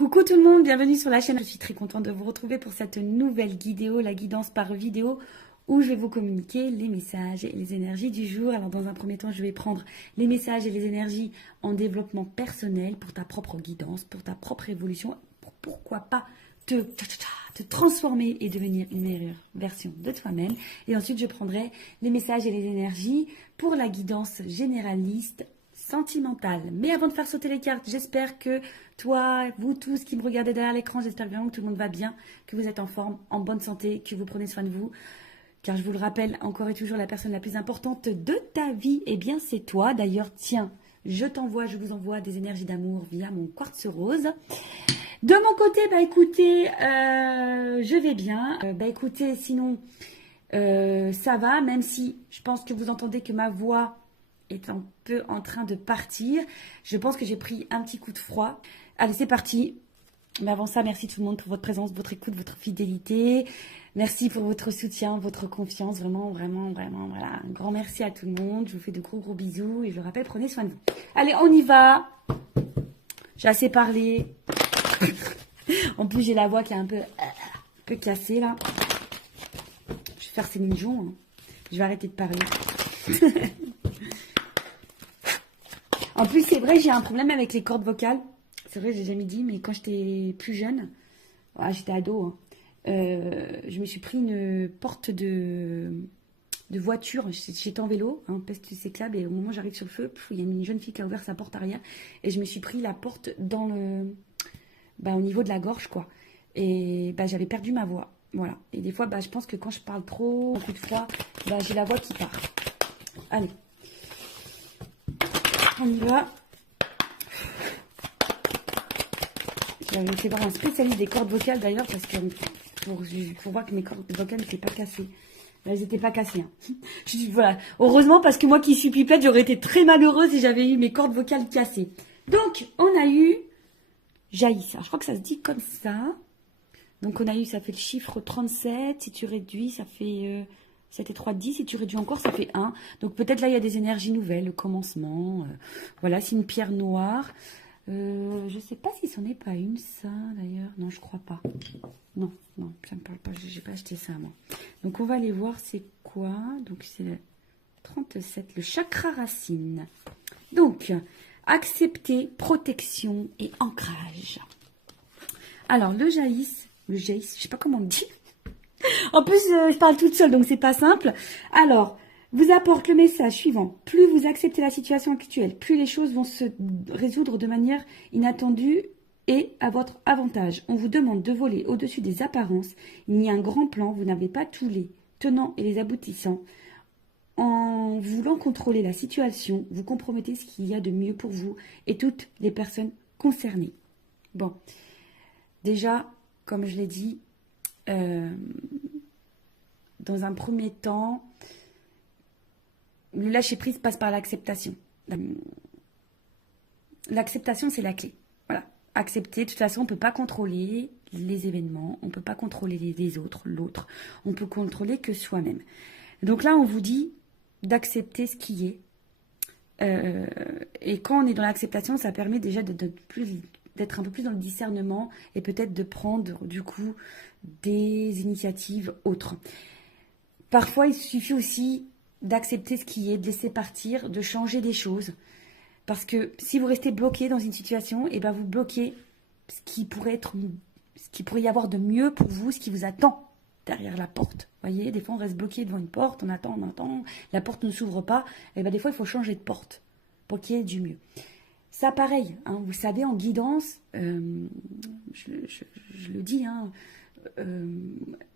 Coucou tout le monde, bienvenue sur la chaîne. Je suis très contente de vous retrouver pour cette nouvelle vidéo, la guidance par vidéo, où je vais vous communiquer les messages et les énergies du jour. Alors dans un premier temps, je vais prendre les messages et les énergies en développement personnel pour ta propre guidance, pour ta propre évolution, pour pourquoi pas te transformer et devenir une meilleure version de toi-même. Et ensuite, je prendrai les messages et les énergies pour la guidance généraliste sentimentale. Mais avant de faire sauter les cartes, j'espère que toi, vous tous qui me regardez derrière l'écran, j'espère vraiment que tout le monde va bien, que vous êtes en forme, en bonne santé, que vous prenez soin de vous. Car je vous le rappelle, encore et toujours, la personne la plus importante de ta vie, eh bien c'est toi. D'ailleurs, tiens, je vous envoie des énergies d'amour via mon quartz rose. De mon côté, bah écoutez, je vais bien. Écoutez, sinon, ça va, même si je pense que vous entendez que ma voix est un peu en train de partir. Je pense que j'ai pris un petit coup de froid. Allez, c'est parti. Mais avant ça, merci tout le monde pour votre présence, votre écoute, votre fidélité. Merci pour votre soutien, votre confiance. Vraiment, vraiment, vraiment, voilà. Un grand merci à tout le monde. Je vous fais de gros, gros bisous. Et je vous rappelle, prenez soin de vous. Allez, on y va. J'ai assez parlé. En plus, j'ai la voix qui est un peu cassée, là. Je vais faire Céline Dion. Hein. Je vais arrêter de parler. En plus, c'est vrai, j'ai un problème avec les cordes vocales. C'est vrai, j'ai jamais dit, mais quand j'étais plus jeune, j'étais ado, hein, je me suis pris une porte de voiture. J'étais en vélo, hein, peste cyclable, et au moment où j'arrive sur le feu, il y a une jeune fille qui a ouvert sa porte arrière, et je me suis pris la porte dans au niveau de la gorge, quoi. Et j'avais perdu ma voix, voilà. Et des fois, je pense que quand je parle trop, un coup de froid, j'ai la voix qui part. Allez. On y va. J'avais fait voir un spécialiste des cordes vocales d'ailleurs, parce que pour voir que mes cordes vocales n'étaient pas cassées. Elles n'étaient pas cassées. Hein. Voilà. Heureusement, parce que moi qui suis pipette, j'aurais été très malheureuse si j'avais eu mes cordes vocales cassées. Donc, on a eu Jaïs. Je crois que ça se dit comme ça. Donc, on a eu, ça fait le chiffre 37. Si tu réduis, ça fait 7 et 3, 10. Si tu réduis encore, ça fait 1. Donc, peut-être là, il y a des énergies nouvelles, le commencement. Voilà, c'est une pierre noire. Je sais pas si c'en est pas une, ça, d'ailleurs. Non, je crois pas. Non, ça me parle pas. J'ai pas acheté ça, moi. Donc, on va aller voir c'est quoi. Donc, c'est le 37, le chakra racine. Donc, accepter, protection et ancrage. Alors, le jaïs, je sais pas comment on dit. En plus, je parle toute seule, donc c'est pas simple. Alors, vous apporte le message suivant. Plus vous acceptez la situation actuelle, plus les choses vont se résoudre de manière inattendue et à votre avantage. On vous demande de voler au-dessus des apparences. Il y a un grand plan, vous n'avez pas tous les tenants et les aboutissants. En voulant contrôler la situation, vous compromettez ce qu'il y a de mieux pour vous et toutes les personnes concernées. Bon, déjà, comme je l'ai dit, dans un premier temps, le lâcher-prise passe par l'acceptation. L'acceptation, c'est la clé. Voilà. Accepter, de toute façon, on ne peut pas contrôler les événements, on ne peut pas contrôler les autres, l'autre. On peut contrôler que soi-même. Donc là, on vous dit d'accepter ce qui est. Et quand on est dans l'acceptation, ça permet déjà d'être un peu plus dans le discernement et peut-être de prendre, du coup, des initiatives autres. Parfois, il suffit aussi d'accepter ce qui est, de laisser partir, de changer des choses. Parce que si vous restez bloqué dans une situation, vous bloquez ce qui pourrait y avoir de mieux pour vous, ce qui vous attend derrière la porte. Vous voyez, des fois on reste bloqué devant une porte, on attend, la porte ne s'ouvre pas. Et des fois il faut changer de porte pour qu'il y ait du mieux. Ça pareil, hein, vous savez, en guidance, je le dis, hein,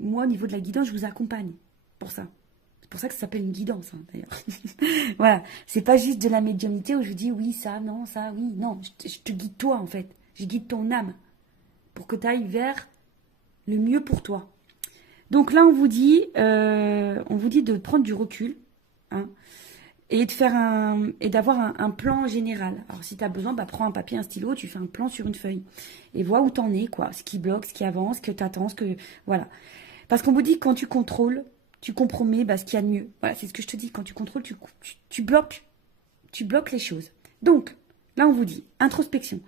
moi au niveau de la guidance, je vous accompagne pour ça. C'est pour ça que ça s'appelle une guidance, hein, d'ailleurs. Voilà, c'est pas juste de la médiumnité où je dis oui, ça, non, ça, oui. Non, je te guide toi, en fait. Je guide ton âme pour que tu ailles vers le mieux pour toi. Donc là, on vous dit de prendre du recul, hein, et d'avoir un plan général. Alors, si tu as besoin, prends un papier, un stylo, tu fais un plan sur une feuille. Et vois où t'en es, quoi. Ce qui bloque, ce qui avance, ce que t'attends, voilà. Parce qu'on vous dit que quand tu contrôles, tu compromets ce qu'il y a de mieux. Voilà, c'est ce que je te dis. Quand tu contrôles, tu bloques les choses. Donc, là, on vous dit, introspection.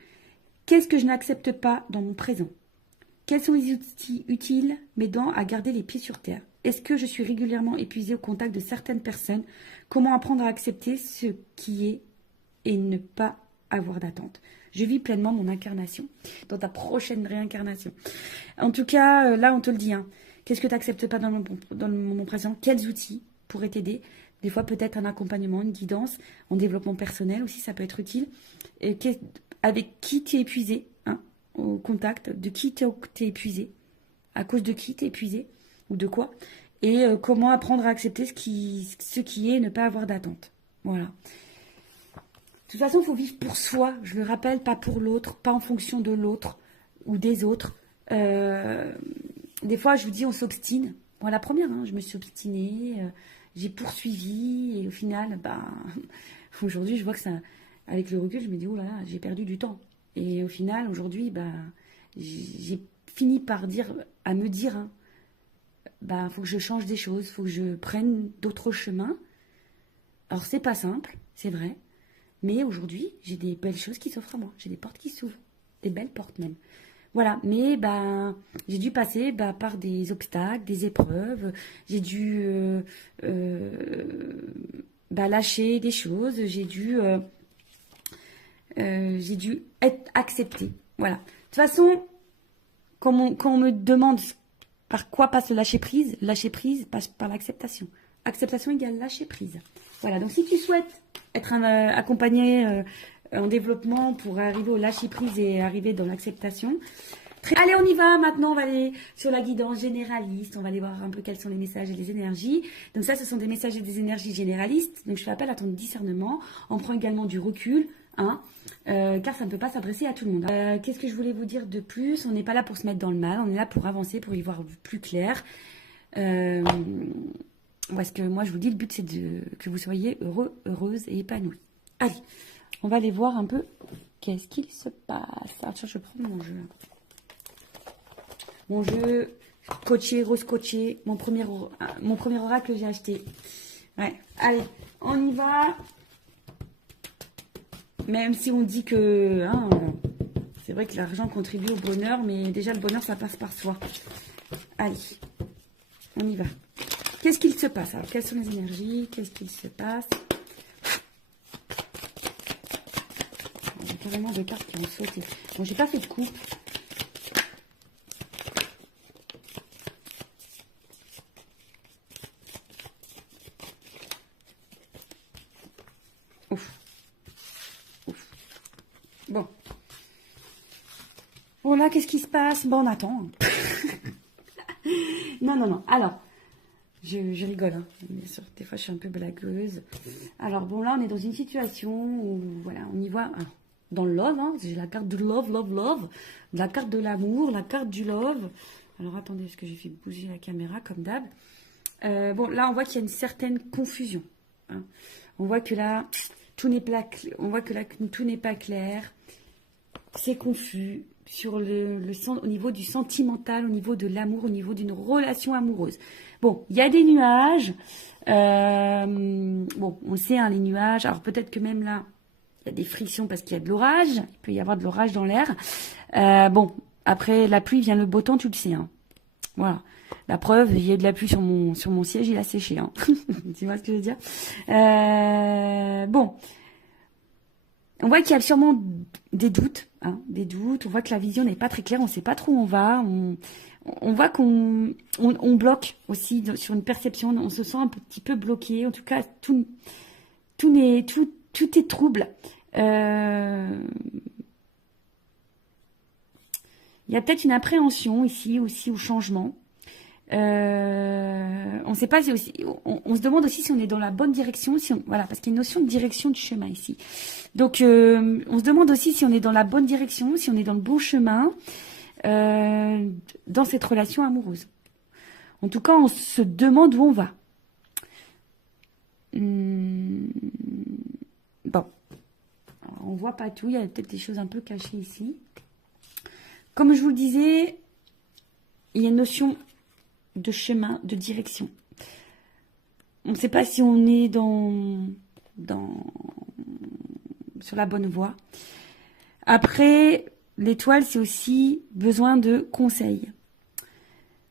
Qu'est-ce que je n'accepte pas dans mon présent? Quels sont les outils utiles m'aidant à garder les pieds sur terre? Est-ce que je suis régulièrement épuisée au contact de certaines personnes? Comment apprendre à accepter ce qui est et ne pas avoir d'attente? Je vis pleinement mon incarnation dans ta prochaine réincarnation. En tout cas, là, on te le dit. Hein. Qu'est-ce que tu n'acceptes pas dans le moment présent? Quels outils pourraient t'aider? Des fois, peut-être un accompagnement, une guidance, en développement personnel aussi, ça peut être utile. Et avec qui tu es épuisé, hein, au contact, de qui tu es épuisé, à cause de qui tu es épuisé, ou de quoi, et comment apprendre à accepter ce qui est et ne pas avoir d'attente. Voilà. De toute façon, il faut vivre pour soi, je le rappelle, pas pour l'autre, pas en fonction de l'autre ou des autres. Des fois, je vous dis, on s'obstine. Moi, la première, hein, je me suis obstinée, j'ai poursuivi, et au final, aujourd'hui, je vois que ça, avec le recul, je me dis, oh là là, j'ai perdu du temps. Et au final, aujourd'hui, j'ai fini par me dire, hein, faut que je change des choses, faut que je prenne d'autres chemins. Alors, c'est pas simple, c'est vrai. Mais aujourd'hui, j'ai des belles choses qui s'offrent à moi. J'ai des portes qui s'ouvrent. Des belles portes même. Voilà. Mais j'ai dû passer par des obstacles, des épreuves. J'ai dû lâcher des choses. J'ai dû être acceptée. Voilà. De toute façon, quand on me demande par quoi passe le lâcher prise passe par l'acceptation. Acceptation égale lâcher prise. Voilà. Donc, si tu souhaites être accompagné en développement pour arriver au lâcher prise et arriver dans l'acceptation. Allez, on y va. Maintenant, on va aller sur la guidance généraliste. On va aller voir un peu quels sont les messages et les énergies. Donc ça, ce sont des messages et des énergies généralistes. Donc je fais appel à ton discernement. On prend également du recul, hein, car ça ne peut pas s'adresser à tout le monde. Qu'est-ce que je voulais vous dire de plus? On n'est pas là pour se mettre dans le mal. On est là pour avancer, pour y voir plus clair. Parce que moi, je vous dis, le but, c'est que vous soyez heureux, heureuse et épanouie. Allez, on va aller voir un peu qu'est-ce qu'il se passe. Ah, tiens, je prends mon jeu. Mon jeu coaché, rose coaché, mon premier oracle que j'ai acheté. Ouais, allez, on y va. Même si on dit que... Hein, c'est vrai que l'argent contribue au bonheur, mais déjà, le bonheur, ça passe par soi. Allez, on y va. Qu'est-ce qu'il se passe? Alors, quelles sont les énergies? Qu'est-ce qu'il se passe? Il y a carrément des cartes qui ont sauté. Bon, j'ai pas fait de coupe. Ouf. Ouf. Bon. Bon, là, qu'est-ce qui se passe? Bon, on attend. Non. Alors... Je rigole, hein. Bien sûr, des fois je suis un peu blagueuse. Alors bon, là on est dans une situation où, voilà, on y voit, alors, dans le love, hein, j'ai la carte du love, la carte de l'amour, la carte du love. Alors attendez, parce que j'ai fait bouger la caméra comme d'hab. Bon, là on voit qu'il y a une certaine confusion. Hein. On voit que là, tout n'est pas clair, c'est confus. Sur au niveau du sentimental, au niveau de l'amour, au niveau d'une relation amoureuse. Bon, il y a des nuages. Bon, on le sait, hein, les nuages. Alors peut-être que même là, il y a des frictions parce qu'il y a de l'orage. Il peut y avoir de l'orage dans l'air. Bon, après la pluie vient le beau temps, tu le sais. Hein. Voilà. La preuve, il y a de la pluie sur mon siège, il a séché. Hein. Tu vois ce que je veux dire? Bon. On voit qu'il y a sûrement des doutes, hein, on voit que la vision n'est pas très claire, on ne sait pas trop où on va, on voit qu'on bloque aussi sur une perception, on se sent un petit peu bloqué, en tout cas tout est trouble. Il y a peut-être une appréhension ici aussi au changement. On sait pas si aussi, on se demande aussi si on est dans la bonne direction, voilà, parce qu'il y a une notion de direction du chemin ici. Donc, on se demande aussi si on est dans la bonne direction, si on est dans le bon chemin dans cette relation amoureuse. En tout cas, on se demande où on va. Bon, alors, on voit pas tout, il y a peut-être des choses un peu cachées ici. Comme je vous le disais, il y a une notion de chemin, de direction. On ne sait pas si on est sur la bonne voie. Après, l'étoile, c'est aussi besoin de conseils.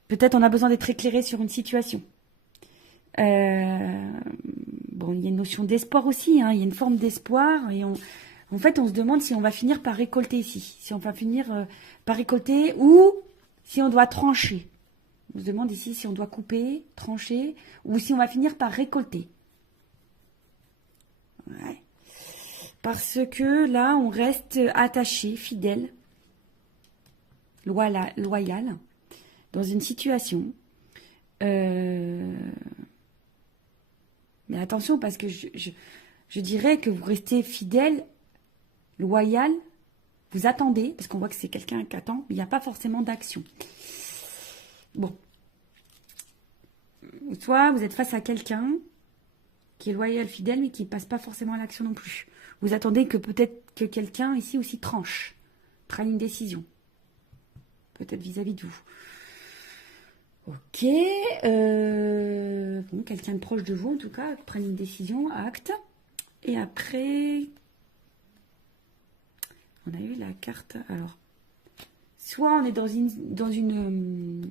Peut-être on a besoin d'être éclairé sur une situation. Bon, il y a une notion d'espoir aussi, hein, il y a une forme d'espoir. Et en fait, on se demande si on va finir par récolter ici. Si on va finir par récolter ou si on doit trancher. On se demande ici si on doit couper, trancher ou si on va finir par récolter. Ouais. Parce que là, on reste attaché, fidèle, loyal, dans une situation. Mais attention, parce que je dirais que vous restez fidèle, loyal, vous attendez, parce qu'on voit que c'est quelqu'un qui attend, mais il n'y a pas forcément d'action. Bon. Soit vous êtes face à quelqu'un qui est loyal, fidèle, mais qui ne passe pas forcément à l'action non plus. Vous attendez que peut-être que quelqu'un ici aussi tranche, prenne une décision. Peut-être vis-à-vis de vous. Ok. Bon, quelqu'un de proche de vous, en tout cas, prenne une décision, acte. Et après, on a eu la carte. Alors, soit on est dans une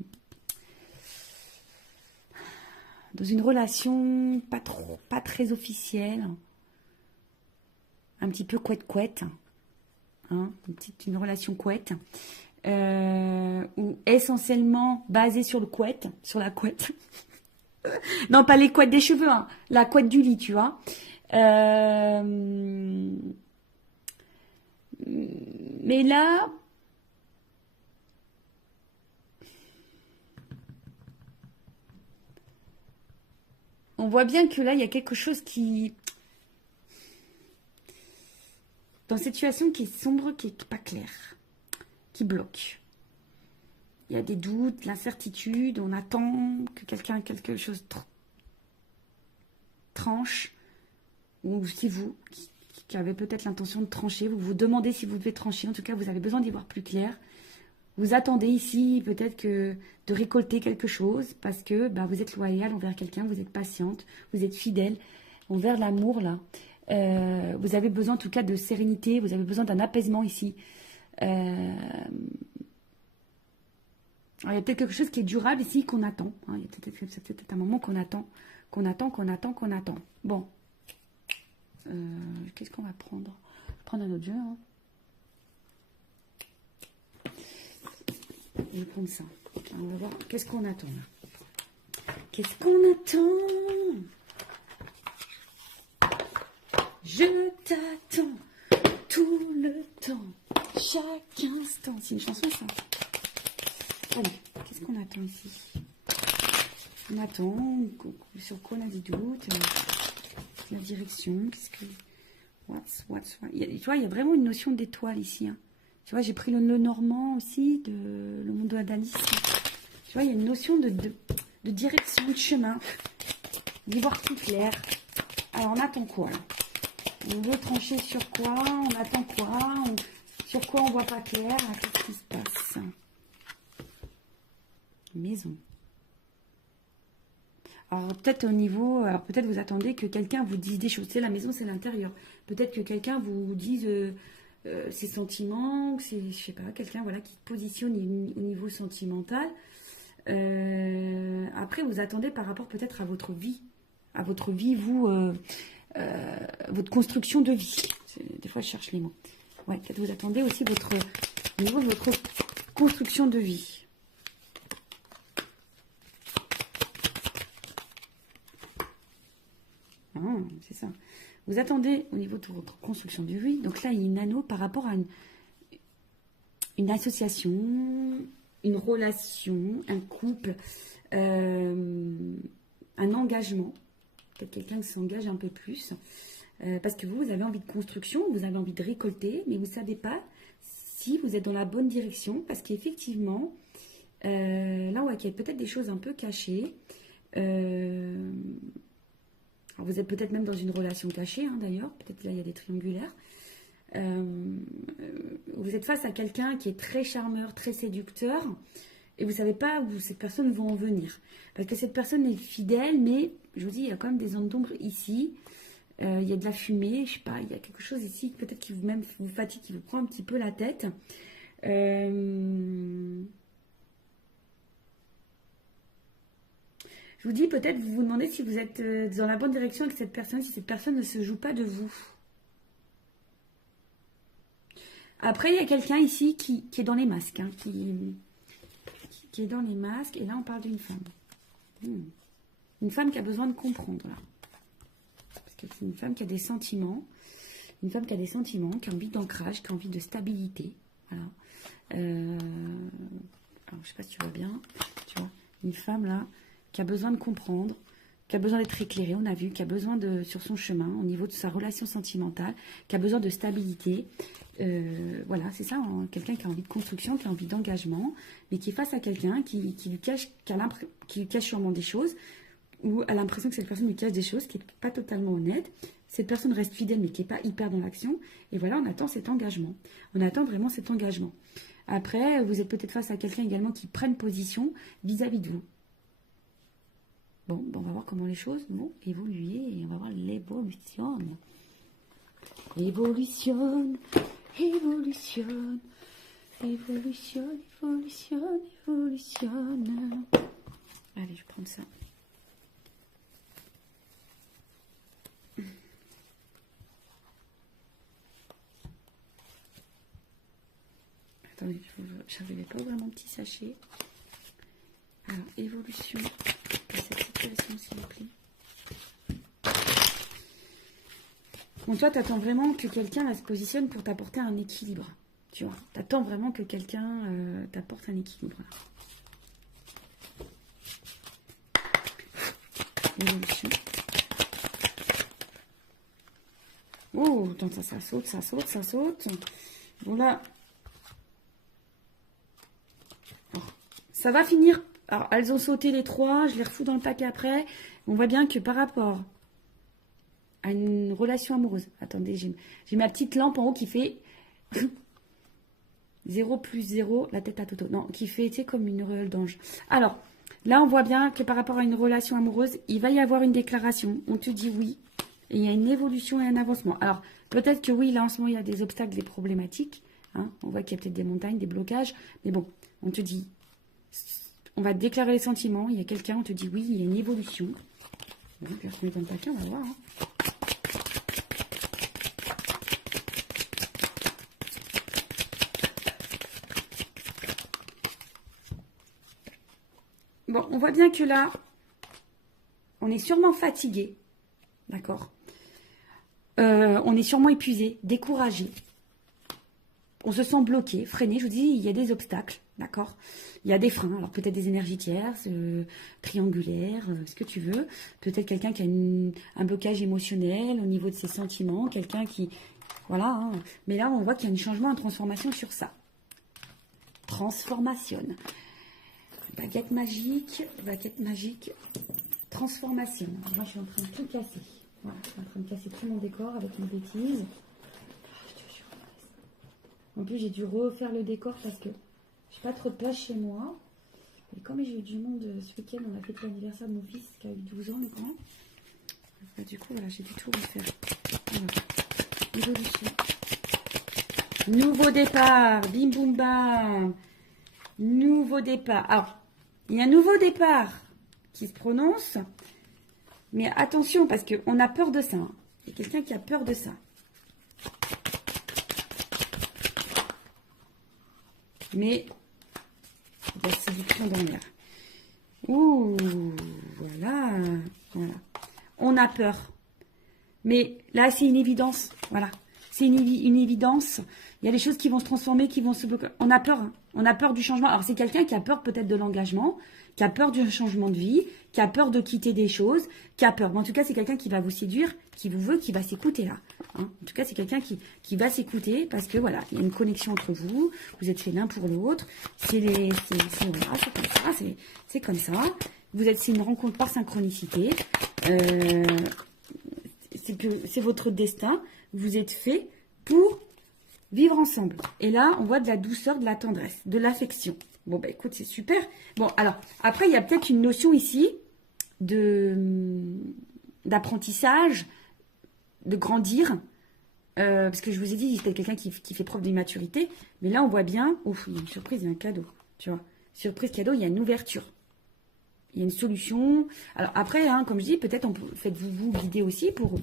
relation pas très officielle, un petit peu couette-couette, hein, une relation couette, ou essentiellement basée sur le couette, sur la couette. Non, pas les couettes des cheveux, hein, la couette du lit, tu vois. Mais là, on voit bien que là, il y a quelque chose qui... Dans cette situation qui est sombre, qui n'est pas claire, qui bloque. Il y a des doutes, l'incertitude, on attend que quelque chose tranche. Ou si vous, qui avez peut-être l'intention de trancher, vous vous demandez si vous devez trancher. En tout cas, vous avez besoin d'y voir plus clair. Vous attendez ici peut-être que de récolter quelque chose parce que vous êtes loyal envers quelqu'un, vous êtes patiente, vous êtes fidèle envers l'amour là. Vous avez besoin en tout cas de sérénité, vous avez besoin d'un apaisement ici. Alors, il y a peut-être quelque chose qui est durable ici qu'on attend. Hein. Il y a peut-être un moment qu'on attend. Bon. Qu'est-ce qu'on va prendre? Prendre un autre jeu. Hein. Je vais prendre ça. On va voir qu'est-ce qu'on attend là. Qu'est-ce qu'on attend? Je t'attends tout le temps, chaque instant. C'est une chanson ça. Allez, qu'est-ce qu'on attend ici? On attend, sur quoi on a des doutes, la direction, qu'est-ce que... Tu vois, il y a vraiment une notion d'étoile ici. Hein. Tu vois, j'ai pris le normand aussi, le monde d'Alice. Tu vois, il y a une notion de direction, de chemin, d'y voir plus clair. Alors, on attend quoi là? On veut trancher sur quoi? On attend quoi? Sur quoi on voit pas clair? Qu'est-ce qui se passe? Maison. Alors peut-être au niveau, alors peut-être vous attendez que quelqu'un vous dise des choses. C'est la maison, c'est l'intérieur. Peut-être que quelqu'un vous dise ses sentiments, c'est, je sais pas, quelqu'un voilà qui positionne au niveau sentimental. Après vous attendez par rapport peut-être à votre vie vous, votre construction de vie. Des fois je cherche les mots. Ouais, peut-être vous attendez aussi au niveau de votre construction de vie. C'est ça. Vous attendez au niveau de votre construction de vie. Donc là, il y a une anneau par rapport à une association, une relation, un couple, un engagement. Peut-être quelqu'un qui s'engage un peu plus. Parce que vous avez envie de construction, vous avez envie de récolter, mais vous ne savez pas si vous êtes dans la bonne direction. Parce qu'effectivement, là, on voit qu'il y a peut-être des choses un peu cachées. Alors vous êtes peut-être même dans une relation cachée, hein, d'ailleurs. Peut-être là, il y a des triangulaires. Vous êtes face à quelqu'un qui est très charmeur, très séducteur. Et vous ne savez pas où cette personne va en venir. Parce que cette personne est fidèle, mais je vous dis, il y a quand même des zones d'ombre ici. Il y a de la fumée, je sais pas, il y a quelque chose ici, peut-être qui vous fatigue, qui vous prend un petit peu la tête. Je vous dis, peut-être, vous vous demandez si vous êtes dans la bonne direction avec cette personne, si cette personne ne se joue pas de vous. Après, il y a quelqu'un ici qui est dans les masques, hein, qui est dans les masques, et là, on parle d'une femme. Une femme qui a besoin de comprendre, là. Parce que c'est une femme qui a des sentiments, qui a envie d'ancrage, qui a envie de stabilité, voilà. Alors, je sais pas si tu vois bien, tu vois, une femme, là, qui a besoin de comprendre, qui a besoin d'être éclairée, on a vu, qui a besoin sur son chemin, au niveau de sa relation sentimentale, qui a besoin de stabilité. Voilà, c'est ça, hein, quelqu'un qui a envie de construction, qui a envie d'engagement, mais qui est face à quelqu'un qui lui cache sûrement des choses, ou a l'impression que cette personne lui cache des choses qui n'est pas totalement honnête. Cette personne reste fidèle, mais qui n'est pas hyper dans l'action. Et voilà, on attend cet engagement. On attend vraiment cet engagement. Après, vous êtes peut-être face à quelqu'un également qui prenne position vis-à-vis de vous. Bon, on va voir comment les choses vont évoluer et on va voir l'évolution. Évolution. Allez, je vais prendre ça. Attendez, je n'arrivais pas à ouvrir mon petit sachet. Alors, évolution de cette situation, s'il vous plaît. Bon, toi, tu attends vraiment que quelqu'un se positionne pour t'apporter un équilibre. Tu vois, tu attends vraiment que quelqu'un t'apporte un équilibre. Évolution. Oh, attends, ça saute. Bon, là. Alors, ça va finir. Alors, elles ont sauté les 3. Je les refous dans le paquet après. On voit bien que par rapport à une relation amoureuse. Attendez, j'ai ma petite lampe en haut qui fait 0 plus 0, la tête à Toto. Non, qui fait, tu sais, comme une auréole d'ange. Alors, là, on voit bien que par rapport à une relation amoureuse, il va y avoir une déclaration. On te dit oui. Et il y a une évolution et un avancement. Alors, peut-être que oui, là, en ce moment, il y a des obstacles, des problématiques. Hein. On voit qu'il y a peut-être des montagnes, des blocages. Mais bon, on te dit, on va déclarer les sentiments. Il y a quelqu'un, on te dit oui, il y a une évolution. Bon, puis on se met dans le paquet, on va voir. Hein. Bon, on voit bien que là, on est sûrement fatigué, d'accord. On est sûrement épuisé, découragé. On se sent bloqué, freiné. Je vous dis, il y a des obstacles, d'accord. Il y a des freins, alors peut-être des énergies tierces, triangulaires, ce que tu veux. Peut-être quelqu'un qui a un blocage émotionnel au niveau de ses sentiments, quelqu'un qui... Voilà, hein. Mais là, on voit qu'il y a un changement, une transformation sur ça. Transformation. Baguette magique, transformation. Alors moi, je suis en train de tout casser. Voilà, je suis en train de casser tout mon décor avec mes bêtises. En plus, j'ai dû refaire le décor parce que j'ai pas trop de place chez moi. Et comme j'ai eu du monde ce week-end, on a fait l'anniversaire de mon fils qui a eu 12 ans maintenant. Bah, du coup, voilà, j'ai dû tout refaire. Voilà. Évolution. Nouveau départ. Bim boum bam. Nouveau départ. Alors, il y a un nouveau départ qui se prononce. Mais attention, parce qu'on a peur de ça. Hein. Il y a quelqu'un qui a peur de ça. Mais, la séduction dans l'air. Ouh, voilà. On a peur. Mais là, c'est une évidence. Voilà. C'est une évidence. Il y a des choses qui vont se transformer, qui vont se bloquer. On a peur. Hein. On a peur du changement. Alors, c'est quelqu'un qui a peur peut-être de l'engagement, qui a peur du changement de vie, qui a peur de quitter des choses, qui a peur. Mais en tout cas, c'est quelqu'un qui va vous séduire, qui vous veut, qui va s'écouter là. Hein. En tout cas, c'est quelqu'un qui va s'écouter parce que voilà, il y a une connexion entre vous. Vous êtes fait l'un pour l'autre. Voilà, c'est comme ça. C'est comme ça. C'est une rencontre par synchronicité. C'est votre destin. Vous êtes fait pour vivre ensemble. Et là, on voit de la douceur, de la tendresse, de l'affection. Bon, bah écoute, c'est super. Bon, alors, après, il y a peut-être une notion ici d'apprentissage, de grandir. Parce que je vous ai dit, c'est quelqu'un qui fait preuve d'immaturité. Mais là, on voit bien, ouf, il y a une surprise, il y a un cadeau. Tu vois, surprise, cadeau, il y a une ouverture. Il y a une solution. Alors après, hein, comme je dis, peut-être faites-vous guider aussi pour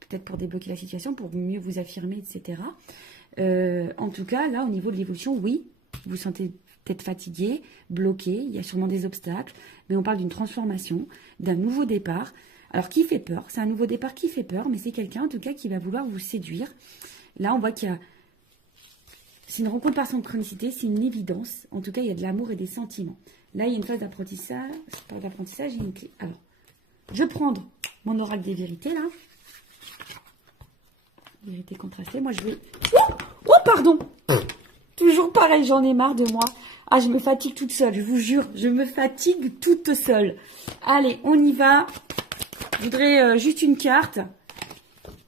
peut-être pour débloquer la situation, pour mieux vous affirmer, etc. En tout cas, là, au niveau de l'évolution, oui, vous vous sentez peut-être fatigué, bloqué, il y a sûrement des obstacles, mais on parle d'une transformation, d'un nouveau départ. Alors, qui fait peur? C'est un nouveau départ qui fait peur, mais c'est quelqu'un, en tout cas, qui va vouloir vous séduire. Là, on voit qu'il y a... C'est une rencontre par synchronicité, c'est une évidence. En tout cas, il y a de l'amour et des sentiments. Là, il y a une phase d'apprentissage. Je parle d'apprentissage, il y a une clé. Alors, je vais prendre mon oracle des vérités, là. Vérité contrastée. Moi, je vais... Oh, pardon! Toujours pareil, j'en ai marre de moi. Ah, je me fatigue toute seule, je vous jure. Je me fatigue toute seule. Allez, on y va. Je voudrais juste une carte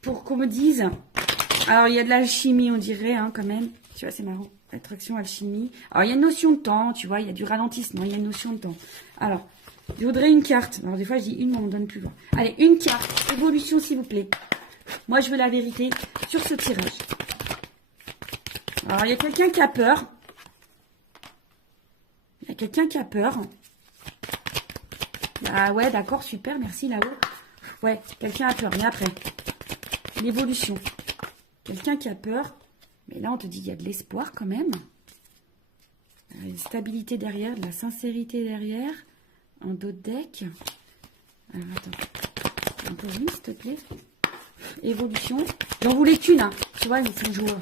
pour qu'on me dise... Alors, il y a de l'alchimie, on dirait, hein, quand même. Tu vois, c'est marrant. Attraction, alchimie. Alors, il y a une notion de temps, tu vois. Il y a du ralentissement, il y a une notion de temps. Alors, je voudrais une carte. Alors, des fois, je dis une, mais on me donne plus loin. Allez, une carte. Évolution, s'il vous plaît. Moi, je veux la vérité sur ce tirage. Alors, il y a quelqu'un qui a peur. Il y a quelqu'un qui a peur. Ah ouais, d'accord, super, merci là-haut. Ouais, quelqu'un a peur, mais après, l'évolution. Quelqu'un qui a peur. Mais là, on te dit qu'il y a de l'espoir quand même. Une stabilité derrière, de la sincérité derrière. En dos de deck. Alors, attends. Encore une, s'il te plaît. Évolution. J'en voulais qu'une, hein. Tu vois, ils sont joueurs.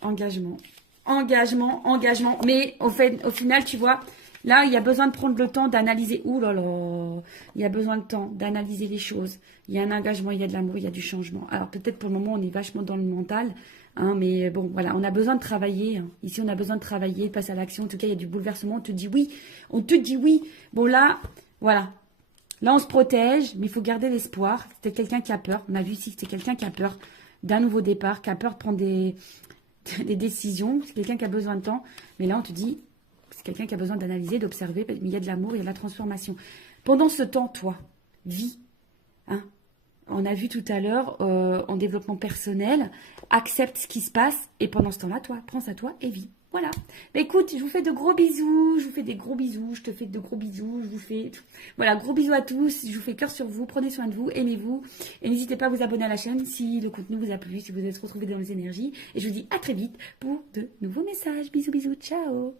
Engagement. Engagement, engagement. Mais au final, tu vois, là, il y a besoin de prendre le temps d'analyser. Ouh là là. Il y a besoin de temps d'analyser les choses. Il y a un engagement, il y a de l'amour, il y a du changement. Alors, peut-être pour le moment, on est vachement dans le mental. Hein, mais bon, voilà, on a besoin de travailler. Hein. Ici, on a besoin de travailler, de passer à l'action. En tout cas, il y a du bouleversement. On te dit oui. On te dit oui. Bon, là, voilà. Là, on se protège, mais il faut garder l'espoir. C'était quelqu'un qui a peur. On a vu ici que c'était quelqu'un qui a peur d'un nouveau départ, qui a peur de prendre des décisions. C'est quelqu'un qui a besoin de temps. Mais là, on te dit, c'est quelqu'un qui a besoin d'analyser, d'observer. Mais il y a de l'amour, il y a de la transformation. Pendant ce temps, toi, vis. Hein. On a vu tout à l'heure, en développement personnel, accepte ce qui se passe. Et pendant ce temps-là, toi, prends ça à toi et vis. Voilà. Bah, écoute, je vous fais de gros bisous. Je vous fais des gros bisous. Je te fais de gros bisous. Je vous fais... Voilà, gros bisous à tous. Je vous fais cœur sur vous. Prenez soin de vous. Aimez-vous. Et n'hésitez pas à vous abonner à la chaîne si le contenu vous a plu, si vous êtes retrouvés dans les énergies. Et je vous dis à très vite pour de nouveaux messages. Bisous, bisous. Ciao.